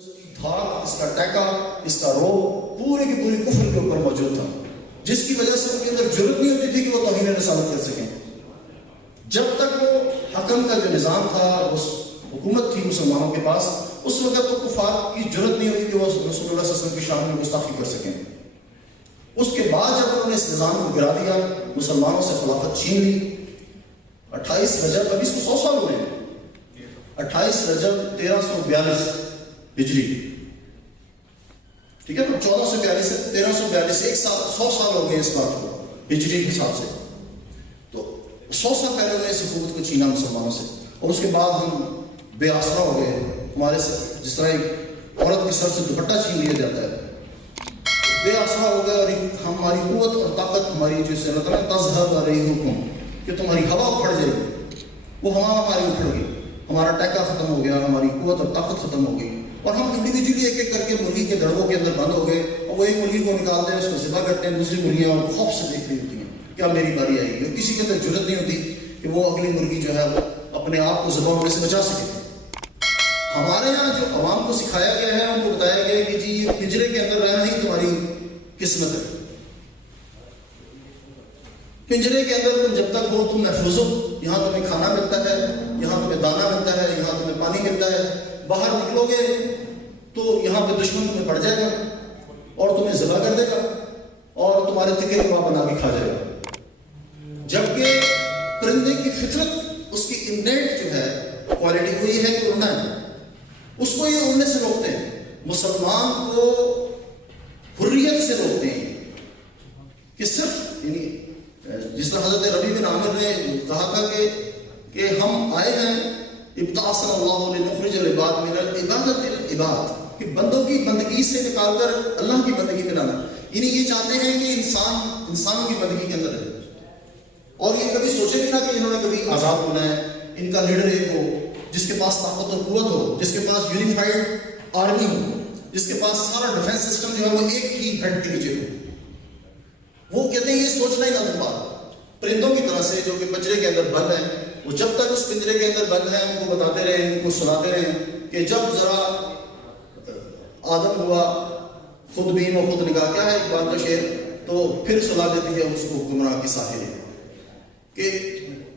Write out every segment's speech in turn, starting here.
اس کی دھاک، اس کا ٹیکا، اس کا روب پورے کی پوری کفر کے اوپر موجود تھا، جس کی وجہ سے ان کے اندر جرت نہیں ہوتی تھی کہ وہ توہین رسالت کر سکیں۔ جب تک وہ حکم کا جو نظام تھا، اس حکومت تھی مسلمانوں کے پاس، اس وقت تو کفار کی جرت نہیں ہوئی کہ وہ رسول اللہ صلی اللہ علیہ وسلم کی شان میں گستاخی کر سکیں۔ اس کے بعد جب انہوں نے اس نظام کو گرا دیا، مسلمانوں سے خلافت چھین لی، 28 رجب، ابھی اس کو 100 سال ہوئے ہیں، 28 رجب 1342 ہجری، ٹھیک ہے نا، 1442 سے 1342، ایک سال، 100 سال ہو گئے اس بات کو ہجری کے حساب سے۔ تو 100 سال پہلے انہوں نے اس حکومت کو چھینا مسلمانوں سے، اور اس کے بعد ہم بے آسرا ہو گئے۔ ہمارے سے جس طرح ایک عورت کے سر سے دوپٹہ چھین لیا جاتا ہے، بے آسرا ہو گئے، اور ہماری قوت اور طاقت، ہماری جو سے اللہ تعالیٰ تذہب علیہ حکم، کہ تمہاری ہوا اکھڑ جائے گی، وہ ہوا ہماری اکھڑ گئی، ہمارا ٹیکا ختم ہو گیا، ہماری قوت اور طاقت ختم ہو گئی، اور ہم انڈیویجولی ایک ایک کر کے مرغی کے دڑبوں کے اندر بند ہو گئے، اور وہ ایک مرغی کو نکالتے ہیں، اس کو ذبح کرتے ہیں، دوسری مرغیاں اور خوف سے دیکھ رہی ہوتی ہیں کیا میری باری آئے گی، اور کسی کے اندر جرت نہیں ہوتی کہ وہ اگلی مرغی جو ہے وہ اپنے آپ کو ذبح ہونے سے بچا سکے۔ ہمارے یہاں جو عوام کو سکھایا گیا ہے، ان کو بتایا گیا ہے کہ جی یہ پنجرے کے اندر رہنا ہی تمہاری قسمت ہے، پنجرے کے اندر تم جب تک ہو تم محفوظ ہو، یہاں تمہیں کھانا ملتا ہے، یہاں تمہیں دانا ملتا ہے، یہاں تمہیں پانی ملتا ہے، باہر نکلو گے تو یہاں پہ دشمن تمہیں پڑ جائے گا اور تمہیں ذبح کر دے گا اور تمہارے تکے کباب بنا کے کھا جائے گا۔ جبکہ پرندے کی فطرت، اس کی انیٹ جو ہے کوالٹی وہ یہ ہے کہ اڑنا ہے، اس کو یہ اڑنے سے روکتے ہیں، مسلمان کو حریت سے روکتے ہیں کہ صرف، یعنی جس طرح حضرت ربیع بن عامر نے کہا تھا کہ ہم آئے ہیں ابتعاثنا اللہ لنخرج العباد من العبادۃ العباد، کہ بندوں کی بندگی سے نکال کر اللہ کی بندگی میں لانا، یعنی یہ چاہتے ہیں کہ انسانوں کی بندگی کے اندر ہے، اور یہ کبھی سوچے بھی نہ کہ انہوں نے کبھی آزاد ہونا ہے، ان کا لیڈر ایک ہو جس کے پاس طاقت اور قوت ہو، جس کے پاس یونیفائڈ آرمی ہو، جس کے پاس سارا ڈیفنس سسٹم جو ہے وہ ایک ہی ہیڈ کے نیچے ہو۔ وہ کہتے ہیں یہ سوچنا ہی نہ بات، پرندوں کی طرح سے جو کہ پنجرے کے اندر بند ہیں، وہ جب تک اس پنجرے کے اندر بند ہیں ان کو بتاتے رہے، ان کو سناتے رہے کہ جب ذرا آدم ہوا خود بین و خود نگاہ، کیا ہے اقبال کا شعر، تو پھر سلا دیتی ہے اس کو گمراہ کی ساحل، کہ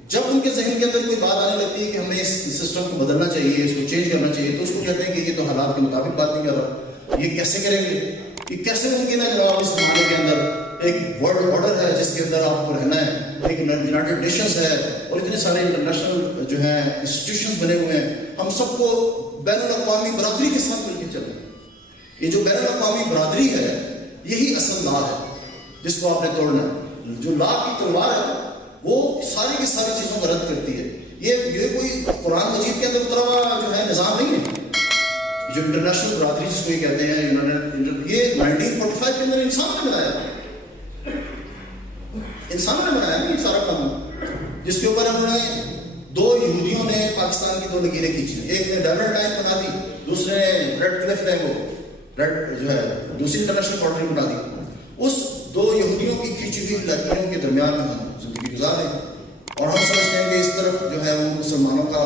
جب ان کے ذہن کے اندر کوئی بات آنے لگتی ہے کہ ہمیں اس سسٹم کو بدلنا چاہیے، اس کو چینج کرنا چاہیے، تو اس کو کہتے ہیں کہ یہ تو حالات کے مطابق بات نہیں کر رہا، یہ کیسے کریں گے، یہ کیسے ممکن ہے جناب اس زمانے کے اندر ایک ورلڈ آرڈر ہے جس کے اندر آپ کو رہنا ہے، ایک یونائٹڈ نیشنز ہے اور اتنے سارے انٹرنیشنل جو ہیں انسٹیٹیوشنز بنے ہوئے ہیں، ہم سب کو بین الاقوامی برادری کے ساتھ مل کے چلیں۔ یہ جو بین الاقوامی برادری ہے یہی اصل لا ہے جس کو آپ نے توڑنا ہے۔ جو لا کی تلوار ہے وہ ساری کی ساری چیزوں کو رد کرتی ہے۔ یہ کوئی قرآن مجید کے اندر اترا ہوا جو ہے نظام نہیں ہے۔ جو انٹرنیشنل برادری جس کو یہ کہتے ہیں، یہ 1945 کے اندر انسان نے بنایا، انسان نے بنایا یہ سارا قانون، جس کے اوپر انہوں نے دو یہودیوں نے پاکستان کی 2 لکیریں کھینچی، ایک نے ڈبل ٹائم بنا دی، دوسرے نے ریڈ کلف ڈینگو ریڈ جو ہے دوسری انٹرنیشنل باؤنڈری بنا دی۔ اس 2 یہودیوں کی کھینچی ہوئی لکیروں کے درمیان میں ہم زندگی گزار رہے ہیں، اور ہم سمجھتے ہیں کہ اس طرف جو ہے وہ مسلمانوں کا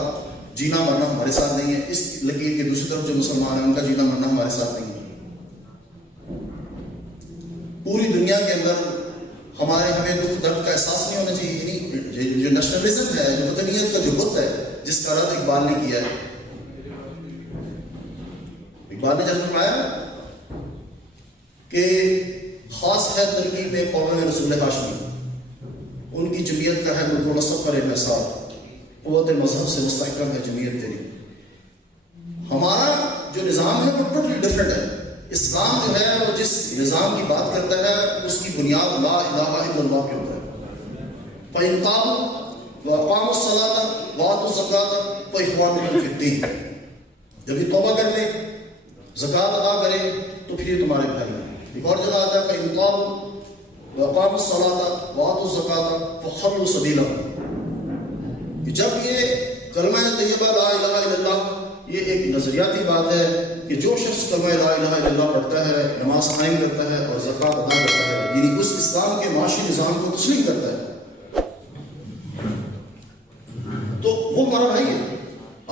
جینا مرنا ہمارے ساتھ نہیں ہے، اس لکیر کے دوسری طرف جو مسلمان ہیں ان کا جینا مرنا ہمارے ساتھ نہیں ہے۔ پوری دنیا کے اندر ہمیں دکھ درد کا احساس نہیں ہونا چاہیے، یعنی جو نیشنلزم ہے، جو وطنیت کا جو بت ہے جس کا رد اقبال نے کیا ہے، اقبال نے جب فرمایا کہ خاص ہے ترکیب قوم رسول ہاشمی، ان کی جمعیت کا ہے ملک و نصب پر انحصار، قوت مذہب سے مستحکم ہے جمعیت تیری۔ ہمارا جو نظام ہے وہ ٹوٹلی ڈفرینٹ ہے۔ اسلام جو ہے وہ جس نظام کی بات کرتا ہے اس کی بنیاد لا الہ الا اللہ کے اوپر ہے۔ فَإِن تَابُوا وَأَقَامُوا الصَّلَاةَ وَآتُوا الزَّكَاةَ فَإِخْوَانُكُمْ فِي الدِّينِ، جب یہ توبہ کر لے، زکوٰۃ ادا کرے تو پھر یہ تمہارے بھائی ہیں۔ ایک اور جگہ آتا ہے فَإِن تَابُوا وَأَقَامُوا الصَّلَاةَ وَآتُوا الزَّكَاةَ فَخَلُّوا سَبِيلَهُمْ، کہ جب یہ کلمہ طیبہ لا الہ الا اللہ، یہ ایک نظریاتی بات ہے کہ جو شخص کلمہ لا الہ الا اللہ پڑھتا ہے، نماز قائم کرتا ہے اور زکوٰۃ ادا کرتا ہے، یعنی اس اسلام کے معاشی نظام کو تسلیم کرتا ہے، تو وہ ہمارا بھائی ہے۔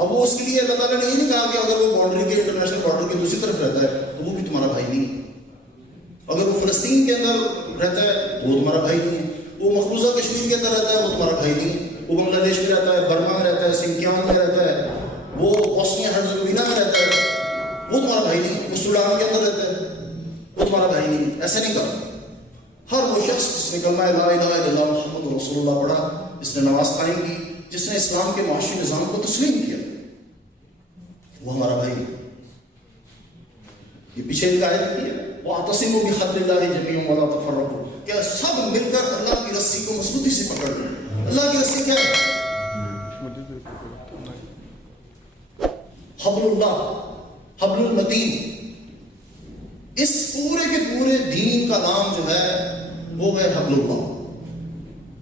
اب وہ اس کے لیے اللہ تعالیٰ نے یہ نہیں کہا کہ اگر وہ باؤنڈری کے انٹرنیشنل بارڈر کے دوسری طرف رہتا ہے تو وہ بھی تمہارا بھائی نہیں ہے، اگر وہ فلسطین کے اندر رہتا ہے تو وہ تمہارا بھائی نہیں ہے، وہ مقبوضہ کشمیر کے اندر رہتا ہے وہ تمہارا بھائی نہیں ہے، وہ بنگلہ دیش میں رہتا ہے، برما میں رہتا ہے، سنکیانگ میں رہتا ہے، وہ بوسنیا ہرزیگووینا میں رہتا ہے، وہ تمہارا بھائی نہیں ہے، وہ سوڈان کے اندر رہتا ہے وہ تمہارا بھائی نہیں ہے۔ ایسا نہیں کہا۔ ہر وہ شخص جس نے کلمہ لا الہ الا اللہ محمد رسول اللہ پڑھا، جس نے نماز قائم کی، جس نے اسلام کے معاشی نظام کو تسلیم کیا، وہ ہمارا بھائی ہے۔ یہ پیچھے ایک آیت کی ہے، وَاعْتَصِمُوا بِحَبْلِ اللَّهِ جَمِيعًا وَلَا تَفَرَّقُوا، کہ سب مل کر اللہ کی رسی کو مضبوطی سے پکڑ لیں۔ اللہ کی رسی کیا ہے؟ حبل اللہ، حبل المتین۔ اس پورے کے پورے دین کا نام جو ہے وہ ہے حبل اللہ۔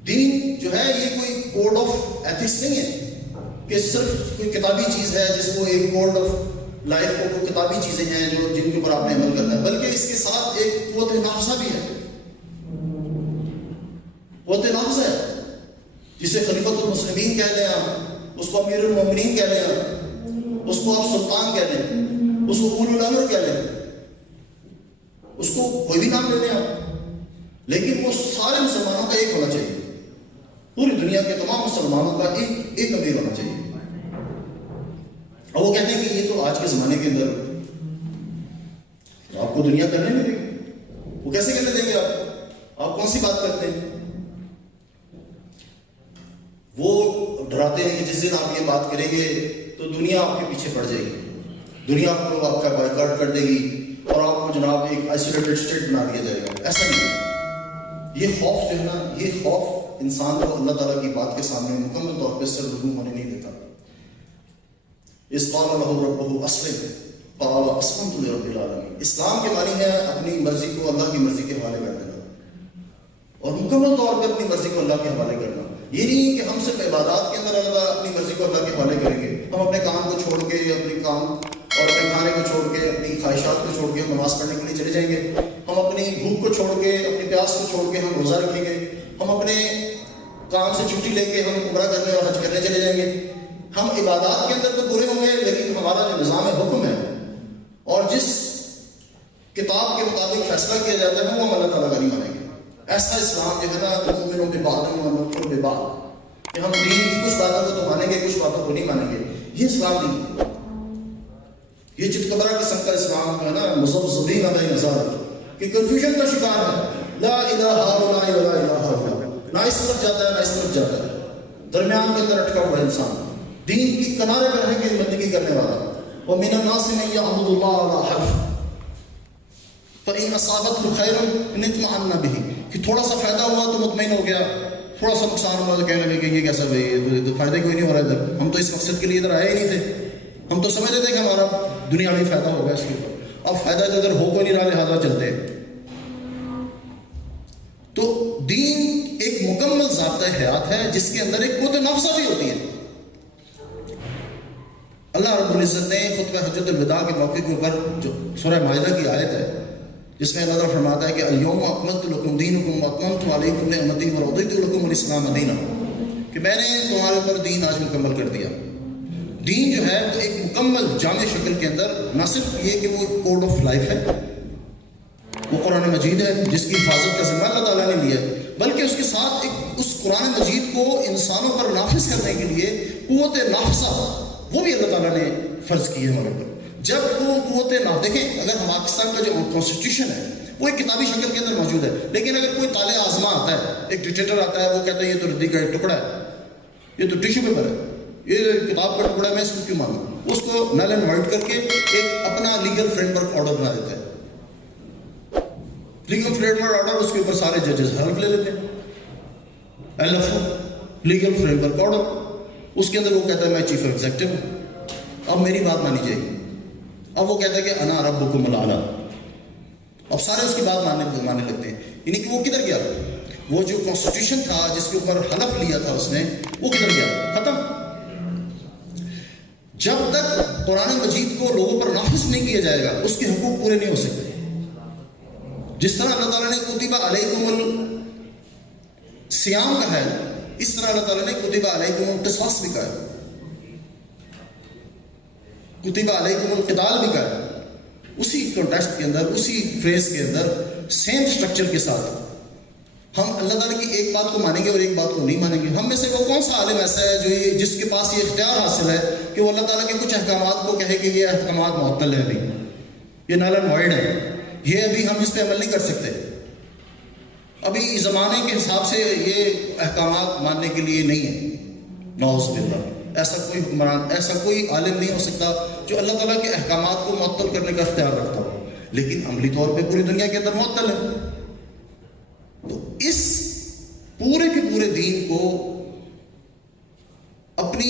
دین جو ہے یہ کوئی کوڈ آف ایتھکس نہیں ہے کہ صرف کوئی کتابی چیز ہے جس کو ایک کوڈ آف لائف کو کوئی کتابی چیزیں ہیں جو جن کے اوپر آپ نے عمل کرنا ہے، بلکہ اس کے ساتھ ایک قوت نافذہ بھی ہے۔ قوت نافذہ ہے جسے خلیفۃ المسلمین کہہ لیں آپ، اس کو امیر المومنین کہہ لیں آپ، اس کو آپ سلطان کہہ لیں، اس کو اولو الامر کہہ لیں، اس کو کوئی بھی نام لے لیں آپ، لیکن وہ سارے مسلمانوں کا ایک ہونا چاہیے، پوری دنیا کے تمام مسلمانوں کا ایک امیر ہونا چاہیے۔ اور وہ کہتے ہیں کہ یہ تو آج کے زمانے کے اندر آپ کو دنیا کرنے نہیں دے گی، وہ کیسے کرنے دیں گے؟ آپ کون سی بات کرتے ہیں؟ وہ ڈراتے ہیں کہ جس دن آپ یہ بات کریں گے تو دنیا آپ کے پیچھے پڑ جائے گی، دنیا آپ کا بائیکاٹ کر دے گی اور آپ کو جناب ایک آئسولیٹڈ اسٹیٹ بنا دیا جائے گا۔ ایسا نہیں ہے۔ یہ خوف جو ہے نا، یہ خوف انسان کو اللہ تعالیٰ کی بات کے سامنے مکمل طور پہ سرگرم ہونے نہیں دیتا۔ اذ قال له ربه اسلم قال اسلمت لرب العالمین۔ اسلام کے معنی ہے اپنی مرضی کو اللہ کی مرضی کے حوالے کر دینا، اور مکمل طور پہ اپنی مرضی کو اللہ کے حوالے کرنا۔ یہ نہیں کہ ہم صرف عبادات کے اندر اللہ اپنی مرضی کو اللہ کے حوالے کریں گے، ہم اپنے کام کو چھوڑ کے، اپنے کام اور اپنے کھانے کو چھوڑ کے، اپنی خواہشات کو چھوڑ کے ہم نماز پڑھنے کے لیے چلے جائیں گے، ہم اپنی بھوک کو چھوڑ کے، اپنی پیاس کو چھوڑ کے ہم روزہ رکھیں گے، ہم اپنے کام سے چھٹی لے کے ہم عمرہ کرنے اور حج کرنے چلے جائیں گے۔ ہم عبادات کے اندر تو برے ہوں گے، لیکن ہمارا جو نظام حکم ہے اور جس کتاب کے مطابق فیصلہ کیا جاتا ہے وہ ہم اللہ تعالیٰ کا نہیں مانیں گے۔ ایسا اسلام جو ہے نا مومنوں کے بعد کے بعد کہ ہم دین کی کچھ باتوں کو تو مانیں گے، کچھ باتوں کو نہیں مانیں گے، یہ اسلام نہیں۔ یہ چتکبرا قسم کا اسلام ہے نا، مذبذبین علیہ نظر کہ کنفیوژن کا شکار ہے، لا الہ الا اللہ ولا الہ الا اللہ، نہ اس طرف جاتا ہے نہ اس طرف جاتا ہے، درمیان کے اندر اٹکا ہوا انسان، دین کی کنارے پر رہ کے بندگی کرنے والا۔ وَمِنَ النَّاسِ مَن يَعْبُدُ اللَّهَ عَلَىٰ حَرْفٍ فَإِنْ أَصَابَتْهُ خَيْرٌ اطْمَأَنَّ بِهِ، کہ تھوڑا سا فائدہ ہوا تو مطمئن ہو گیا، تھوڑا سا نقصان ہوا تو کہنے لگے کہ یہ کیسا بھائی، یہ تو فائدہ کوئی نہیں ہو رہا ادھر، ہم تو اس مقصد کے لیے ادھر آئے ہی نہیں تھے، ہم تو سمجھتے تھے کہ ہمارا دنیاوی فائدہ ہوگا اس کے اوپر، اب فائدہ تو ادھر ہو کو نہیں رہا، لہٰذا چلتے۔ تو دین ایک مکمل ضابطۂ حیات ہے جس کے اندر ایک قوت نفسہ بھی ہوتی ہے۔ اللہ رب العزت نے خطبہ حجۃ الوداع کے موقع کے اوپر جو سورہ مائدہ کی آیت ہے جس میں اللہ تعالیٰ فرماتا ہے کہ الیوم اکملت لکم دینکم واتممت علیکم نعمتی ورضیت لکم الاسلام دینا، کہ میں نے تمہارے اوپر دین آج مکمل کر دیا۔ دین جو ہے وہ ایک مکمل جامع شکل کے اندر نہ صرف یہ کہ وہ کوڈ آف لائف ہے، وہ قرآن مجید ہے جس کی حفاظت کا ذمہ اللہ تعالیٰ نے لیا ہے، بلکہ اس کے ساتھ ایک اس قرآن مجید کو انسانوں پر نافذ کرنے کے لیے قوت نافذہ وہ بھی اللہ تعالیٰ نے فرض کی ہے ہمارے اوپر۔ جب وہ قوت دیکھیں، اگر ہم پاکستان کا جو کانسٹیٹیوشن ہے وہ ایک کتابی شکل کے اندر موجود ہے، لیکن اگر کوئی طالع آزما آتا ہے، ایک ڈکٹیٹر آتا ہے، وہ کہتا ہے یہ تو ردی کا ایک ٹکڑا ہے، یہ تو ٹیشو پیپر ہے، یہ کتاب کا ٹکڑا ہے، میں اس کو کیوں مانوں، اس کو نل اینڈ وائٹ کر کے ایک اپنا لیگل فریم ورک آرڈر بنا دیتا ہے۔ لیگل فریم ورک آرڈر، اس کے اوپر سارے ججز حلف لے لیتے ہیں، LFO legal frame work order, اس کے اندر وہ کہتا ہے میں چیف ایگزیکٹو ہوں، اب میری بات مانی جائے گی، اب وہ کہتا ہے کہ انا ربکم الاعلی، اب سارے اس کی بات ماننے لگتے ہیں۔ یعنی کہ وہ کدھر گیا؟ وہ جو کانسٹیٹیوشن تھا جس کے اوپر حلف لیا تھا اس نے، وہ کدھر گیا؟ ختم۔ جب تک قرآن مجید کو لوگوں پر نافذ نہیں کیا جائے گا اس کے حقوق پورے نہیں ہو سکتے۔ جس طرح اللہ تعالیٰ نے کتب علیکم الصیام کہا ہے، اس طرح اللہ تعالیٰ نے کتب علیکم القصاص بھی کہا ہے۔ کتب علیکم القتال بھی کہا ہے، اسی کانٹیکسٹ کے اندر، اسی فریز کے اندر، سیم سٹرکچر کے ساتھ ہم اللہ تعالیٰ کی ایک بات کو مانیں گے اور ایک بات کو نہیں مانیں گے۔ ہم میں سے وہ کون سا عالم ایسا ہے جو جس کے پاس یہ اختیار حاصل ہے کہ وہ اللہ تعالیٰ کے کچھ احکامات کو کہے کہ یہ احکامات معطل ہیں، ابھی یہ نل اینڈ وائڈ ہے، یہ ابھی ہم اس پہ عمل نہیں کر سکتے، ابھی زمانے کے حساب سے یہ احکامات ماننے کے لیے نہیں ہے۔ نعوذ باللہ، ایسا کوئی حکمران، ایسا کوئی عالم نہیں ہو سکتا جو اللہ تعالیٰ کے احکامات کو معطل کرنے کا اختیار رکھتا ہو، لیکن عملی طور پہ پوری دنیا کے اندر معطل ہے۔ تو اس پورے کے پورے دین کو اپنی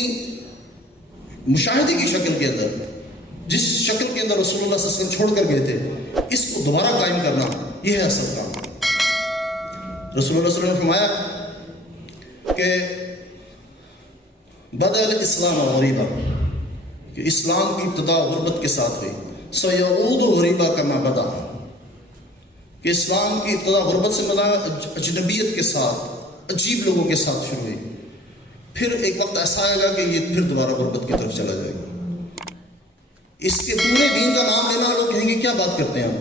مشاہدے کی شکل کے اندر، جس شکل کے اندر رسول اللہ صلی اللہ علیہ وسلم چھوڑ کر گئے تھے، اس کو دوبارہ قائم کرنا، یہ ہے اصل کام۔ رسول اللہ صلی اللہ علیہ وسلم نے فرمایا کہ بدأ الاسلام غریبا، کہ اسلام کی ابتدا غربت کے ساتھ ہوئی، سیعود غریبا کما بدا، کہ اسلام کی ابتدا غربت سے ملا، اجنبیت کے ساتھ، عجیب لوگوں کے ساتھ شروع ہوئی، پھر ایک وقت ایسا آئے گا کہ یہ پھر دوبارہ غربت کی طرف چلا جائے گا۔ اس کے پورے دین کا نام لینا، لوگ کہیں گے کیا بات کرتے ہیں ہم،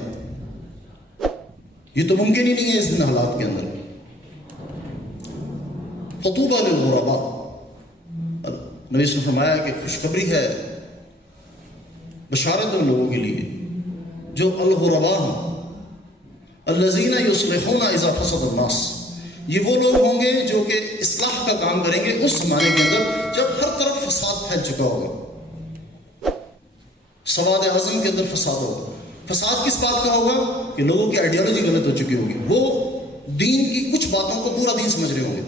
یہ تو ممکن ہی نہیں ہے اس دن حالات کے اندر۔ فطوبى للغرباء، نبی صلی اللہ علیہ وسلم نے فرمایا کہ خوشخبری ہے، بشارت ان لوگوں کے لیے جو الغرباء ہیں، الذین یصلحون اذا فسد الناس، یہ وہ لوگ ہوں گے جو کہ اصلاح کا کام کریں گے اس زمانے کے اندر جب ہر طرف فساد پھیل چکا ہوگا، سواد اعظم کے اندر فساد ہوگا۔ فساد کس بات کا ہوگا کہ لوگوں کی آئیڈیالوجی غلط ہو چکی ہوگی، وہ دین کی کچھ باتوں کو پورا دین سمجھ رہے ہوں گے،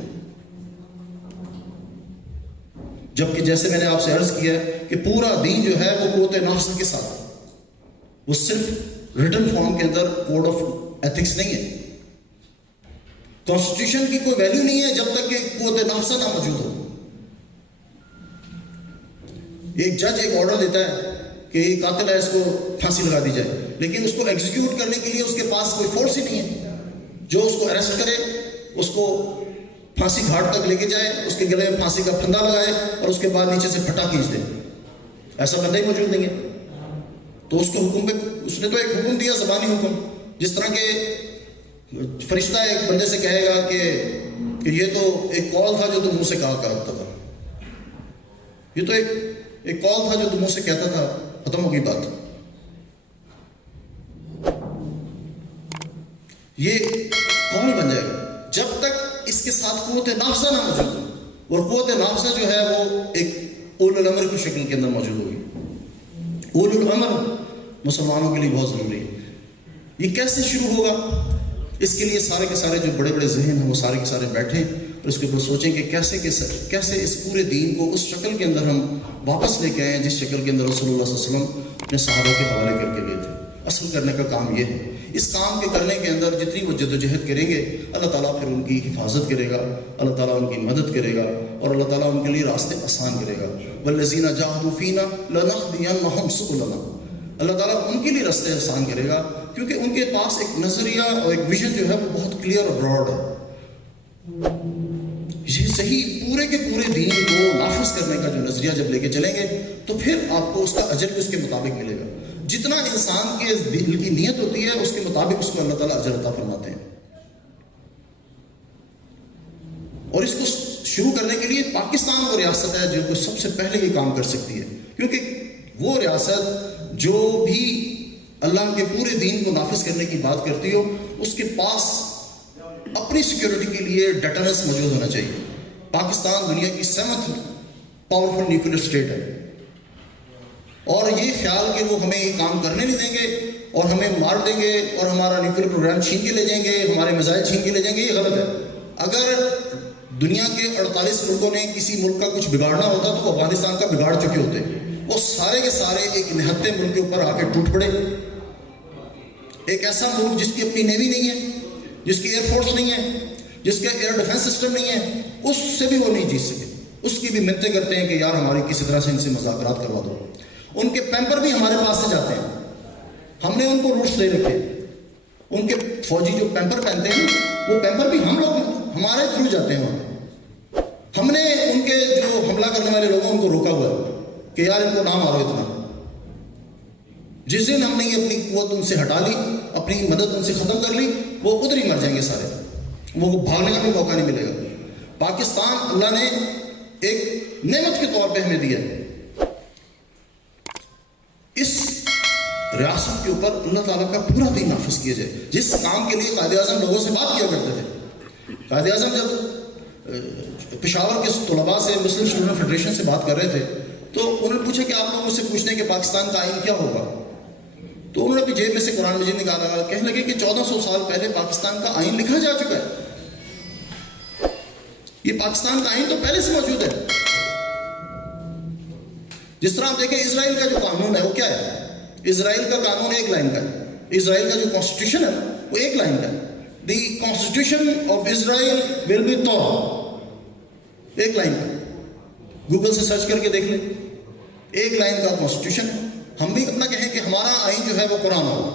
جبکہ جیسے میں نے آپ سے عرض کیا کہ پورا دین جو ہے وہ قوت نفس کے ساتھ، وہ صرف ریٹن فارم کے اندر کوڈ آف ایتھکس نہیں ہے، کانسٹیٹیوشن کی کوئی ویلیو نہیں ہے جب تک کہ قوت نفس نہ موجود ہو۔ ایک جج ایک آرڈر دیتا ہے کہ یہ قاتل ہے، اس کو پھانسی لگا دی جائے، لیکن اس کو ایگزیکیوٹ کرنے کے لیے اس کے پاس کوئی فورس ہی نہیں ہے جو اس کو اریسٹ کرے، اس کو پھانسی گھاٹ تک لے کے جائے، اس کے گلے میں پھانسی کا پھندا لگائے اور اس کے بعد نیچے سے پھٹا کھینچ دے، ایسا بندہ ہی موجود نہیں ہے۔ تو اس کو حکم پہ، اس نے تو ایک حکم دیا، زبانی حکم، جس طرح کہ فرشتہ ایک بندے سے کہے گا کہ یہ تو ایک کال تھا جو تم منہ سے کہا کرتا تھا، یہ تو ایک کال تھا جو تم منہ سے کہتا تھا، ختم ہو گئی بات۔ یہ کون بن جائے گا جب تک اس کے ساتھ قوت نافذہ نہ موجود ہو، اور قوت نافذہ جو ہے وہ ایک اولو الامر کی شکل کے اندر موجود ہوگی۔ اولو الامر مسلمانوں کے لیے بہت ضروری ہے۔ یہ کیسے شروع ہوگا؟ اس کے لیے سارے کے سارے جو بڑے بڑے ذہن ہیں وہ سارے کے سارے بیٹھیں اور اس کے اوپر سوچیں کہ کیسے اس پورے دین کو اس شکل کے اندر ہم واپس لے کے آئیں جس شکل کے اندر رسول اللہ صلی اللہ علیہ وسلم اپنے صحابہ کے حوالے کر کے گئے تھے۔ اصل کرنے کا کام یہ ہے، اس کام کے کرنے کے اندر جتنی وہ جد و جہد کریں گے، اللہ تعالیٰ پھر ان کی حفاظت کرے گا، اللہ تعالیٰ ان کی مدد کرے گا اور اللہ تعالیٰ ان کے لیے راستے آسان کرے گا۔ وَالَّذِينَ جَاهَدُوا فِينَا لَنَهْدِيَنَّهُمْ سُبُلَنَا، اللہ تعالیٰ ان کے لیے راستے آسان کرے گا، کیونکہ ان کے پاس ایک نظریہ اور ایک ویژن جو ہے وہ بہت کلیئر اور براڈ ہے۔ یہ صحیح پورے کے پورے دین کو نافذ کرنے کا جو نظریہ جب لے کے چلیں گے تو پھر آپ کو اس کا اجر بھی اس کے مطابق ملے گا۔ جتنا انسان کے دل کی نیت ہوتی ہے اس کے مطابق اس کو اللہ تعالیٰ اجر عطا فرماتے ہیں۔ اور اس کو شروع کرنے کے لیے پاکستان وہ ریاست ہے جو سب سے پہلے یہ کام کر سکتی ہے، کیونکہ وہ ریاست جو بھی اللہ کے پورے دین کو نافذ کرنے کی بات کرتی ہو، اس کے پاس اپنی سیکیورٹی کے لیے ڈیٹرنس موجود ہونا چاہیے۔ پاکستان دنیا کی 7th پاورفل نیوکلیر اسٹیٹ ہے، اور یہ خیال کہ وہ ہمیں یہ کام کرنے نہیں دیں گے اور ہمیں مار دیں گے اور ہمارا نیوکلیر پروگرام چھین کے لے جائیں گے، ہمارے میزائل چھین کے لے جائیں گے، یہ غلط ہے۔ اگر دنیا کے 48 ملکوں نے کسی ملک کا کچھ بگاڑنا ہوتا تو وہ افغانستان کا بگاڑ چکے ہوتے، وہ سارے کے سارے ایک نہتے ملک کے اوپر آ کے ٹوٹ پڑے۔ ایک ایسا ملک جس کی اپنی نیوی نہیں ہے، جس کی ایئر فورس نہیں ہے، جس کا ایئر ڈیفنس سسٹم نہیں ہے، اس سے بھی وہ نہیں جیت سکے۔ اس کی بھی منتیں کرتے ہیں کہ یار ہماری کسی طرح سے ان سے مذاکرات کروا دو۔ ان کے پیمپر بھی ہمارے پاس سے جاتے ہیں، ہم نے ان کو روٹس دے رکھے، ان کے فوجی جو پیمپر پہنتے ہیں وہ پیمپر بھی ہم لوگ ہمارے تھرو جاتے ہیں وہاں۔ ہم نے ان کے جو حملہ کرنے والے لوگوں ان کو روکا ہوا ہے کہ یار ان کو نہ مارو اتنا، جس دن ہم نے یہ اپنی قوت ان سے ہٹا لی، اپنی مدد ان سے ختم کر لی، وہ ادھر ہی مر جائیں گے سارے، وہ بھاگنے کا بھی موقع نہیں ملے گا۔ پاکستان اللہ نے ایک نعمت کے طور پہ ہمیں دیا ہے، اس ریاست کے اوپر اللہ تعالیٰ کا پورا دین نافذ کیا جائے۔ جس کام کے لیے قائد اعظم لوگوں سے بات کیا کرتے تھے، قائد اعظم جب پشاور کے طلباء سے مسلم اسٹوڈنٹ فیڈریشن سے بات کر رہے تھے تو انہوں نے پوچھا کہ آپ لوگوں سے پوچھتے ہیں کہ پاکستان کا آئین کیا ہوگا، تو انہوں نے اپنی جیب میں سے قرآن مجید نکالا، کہنے لگے کہ 1400 سال پہلے پاکستان کا آئین لکھا جا چکا ہے، یہ پاکستان کا آئین تو پہلے سے موجود ہے۔ جس طرح آپ دیکھیں اسرائیل کا جو قانون ہے وہ کیا ہے، اسرائیل کا قانون ایک لائن کا ہے، اسرائیل کا جو کانسٹیٹیوشن ہے وہ ایک لائن کا ہے، the constitution of Israel will be Torah, ایک لائن کا، گوگل سے سرچ کر کے دیکھ لیں، ایک لائن کا کانسٹیٹیوشن ہے۔ ہم بھی اپنا کہیں کہ ہمارا آئین جو ہے وہ قرآن ہوگا،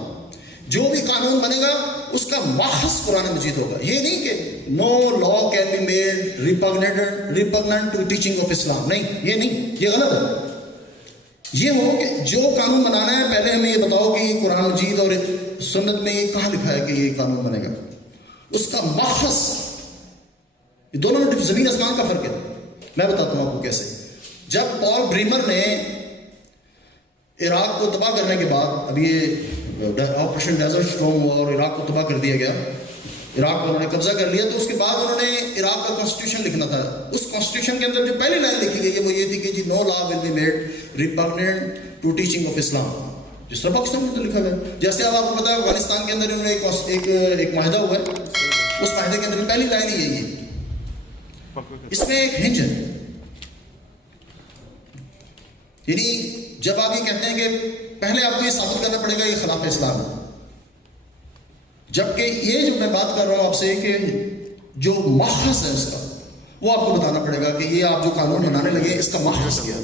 جو بھی قانون بنے گا اس کا ماخذ قرآن مجید ہوگا، یہ نہیں کہ no law can be made repugnant to teaching of Islam, نہیں، یہ نہیں، یہ غلط ہے۔ یہ ہو کہ جو قانون بنانا ہے پہلے ہمیں یہ بتاؤ کہ یہ قرآن مجید اور سنت میں یہ کہاں لکھا ہے کہ یہ قانون بنے گا، اس کا ماخذ، یہ دونوں میں زمین آسمان کا فرق ہے۔ میں بتاتا ہوں آپ کو کیسے۔ جب پال بریمر نے عراق کو تباہ کرنے کے بعد، اب یہ آپریشن ڈیزرٹ اسٹارم ہوا اور عراق کو تباہ کر دیا گیا، عراق کو انہوں نے قبضہ کر لیا، تو اس کے بعد انہوں نے عراق کا کانسٹیٹیوشن لکھنا تھا۔ اس کانسٹیٹیوشن کے اندر جو پہلی لائن لکھی گئی ہے وہ یہ تھی کہ جی no law will be made repugnant to teaching of Islam, جس طرح پاکستان میں تو لکھا گیا۔ جیسے اب آپ کو پتا ہے افغانستان کے اندر انہوں نے ایک معاہدہ ہوا ہے، اس معاہدے کے اندر پہلی لائن ہی یہی ہے، اس میں ایک ہنج ہے، یعنی جب آپ یہ کہتے ہیں کہ پہلے آپ کو یہ ثابت کرنا پڑے گا یہ خلاف اسلام ہے، جبکہ یہ جو میں بات کر رہا ہوں آپ سے کہ جو ماخذ ہے اس کا وہ آپ کو بتانا پڑے گا کہ یہ آپ جو قانون بنانے لگے اس کا ماخذ کیا ہے،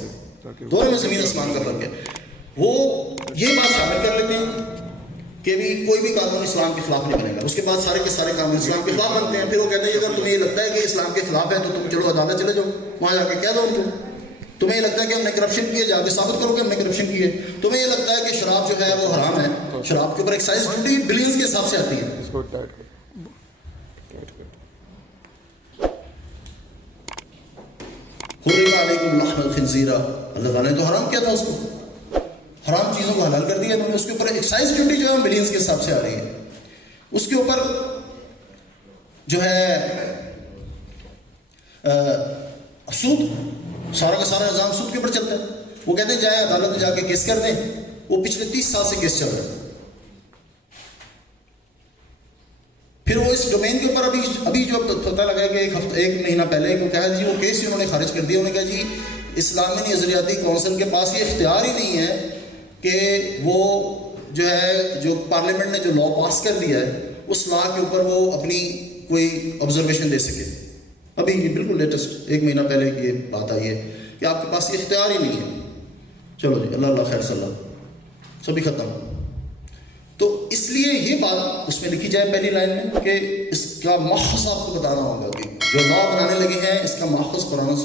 دونوں میں زمین آسمان کا فرق ہے۔ وہ یہ بات ثابت کر لیتے ہیں کہ بھی کوئی بھی قانون اسلام کے خلاف نہیں بنے گا، اس کے بعد سارے کے سارے قانون اسلام کے خلاف بنتے ہیں، پھر وہ کہتے ہیں اگر تمہیں یہ لگتا ہے کہ اسلام کے خلاف ہے تو تم چلو عدالت چلے جاؤ، وہاں جا کے کہہ دو ان کو، تمہیں یہ لگتا ہے کہ ہم نے کرپشن کی ہے، جا کے ثابت کرو کہ ہم نے کرپشن کی ہے، تمہیں یہ لگتا ہے کہ شراب جو ہے وہ حرام ہے، شراب کے اوپر ایکسائز ڈیوٹی بلینز کے حساب سے آتی ہے، حرم علیکم لحم الخنزیر، اللہ تعالیٰ نے تو حرام کیا تھا اس کو، حرام چیزوں کو حلال کر دیا انہوں نے، اس کے اوپر ایکسائز ڈیوٹی جو ہے بلینز کے حساب سے آ رہی ہے، اس کے اوپر جو ہے سود، سارا کا سارا نظام سود کے اوپر چلتا ہے۔ وہ کہتے ہیں جائیں عدالت میں جا کے کیس کر دیں، وہ پچھلے 30 سال سے کیس چل رہا ہے، پھر وہ اس ڈومین کے اوپر ابھی جو پتہ لگا ہے کہ ایک مہینہ پہلے کو کہا جی وہ کیس ہی انہوں نے خارج کر دیا، انہوں نے کہا جی اسلامی نظریاتی کونسل کے پاس یہ اختیار ہی نہیں ہے کہ وہ جو ہے جو پارلیمنٹ نے جو لا پاس کر دیا ہے اس لا کے اوپر وہ اپنی کوئی آبزرویشن دے سکے۔ ابھی یہ بالکل لیٹسٹ 1 مہینہ پہلے کی یہ بات آئی ہے کہ آپ کے پاس یہ اختیار ہی نہیں ہے۔ چلو جی اللہ اللہ خیر صلی اللہ، سبھی ختم۔ تو اس لیے یہ بات اس میں لکھی جائے پہلی لائن میں کہ اس کا ماخذ آپ کو بتانا ہوگا کہ جو لا بنانے لگے ہیں اس کا ماخذ قرآن و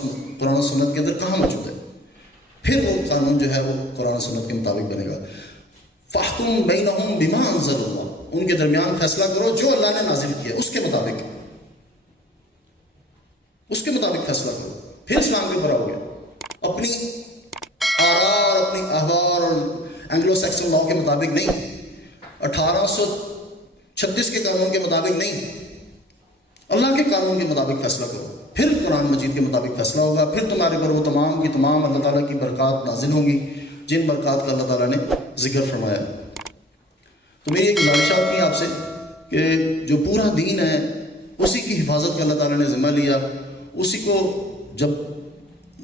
سنت کے اندر کہاں موجود ہے، پھر وہ قانون جو ہے وہ قرآن و سنت کے مطابق بنے گا۔ فاحکم بینہم بما انزل اللہ، ان کے درمیان فیصلہ کرو جو اللہ نے نازل کیا اس کے مطابق، اس کے مطابق فیصلہ کرو، پھر اسلام کے اوپر آؤ گے، اپنی آراء اور اپنی احوا اور اینگلو سیکسن لا کے مطابق نہیں، 1836 کے قانون کے مطابق نہیں، اللہ کے قانون کے مطابق فیصلہ کرو، پھر قرآن مجید کے مطابق فیصلہ ہوگا، پھر تمہارے پر وہ تمام کی تمام اللہ تعالیٰ کی برکات نازل ہوں گی جن برکات کا اللہ تعالیٰ نے ذکر فرمایا۔ تو میری ایک گزارشات کی آپ سے کہ جو پورا دین ہے اسی کی حفاظت کا اللہ تعالیٰ نے ذمہ لیا، اسی کو جب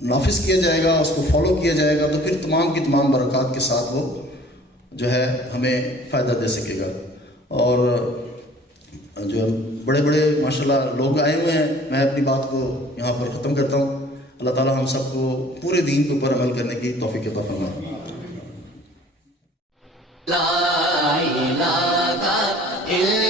نافذ کیا جائے گا، اس کو فالو کیا جائے گا، تو پھر تمام کی تمام برکات کے ساتھ وہ جو ہے ہمیں فائدہ دے سکے گا۔ اور جو بڑے بڑے ماشاءاللہ لوگ آئے ہوئے ہیں، میں اپنی بات کو یہاں پر ختم کرتا ہوں۔ اللہ تعالیٰ ہم سب کو پورے دین کے اوپر عمل کرنے کی توفیق عطا فرمائے۔ لا الہ الا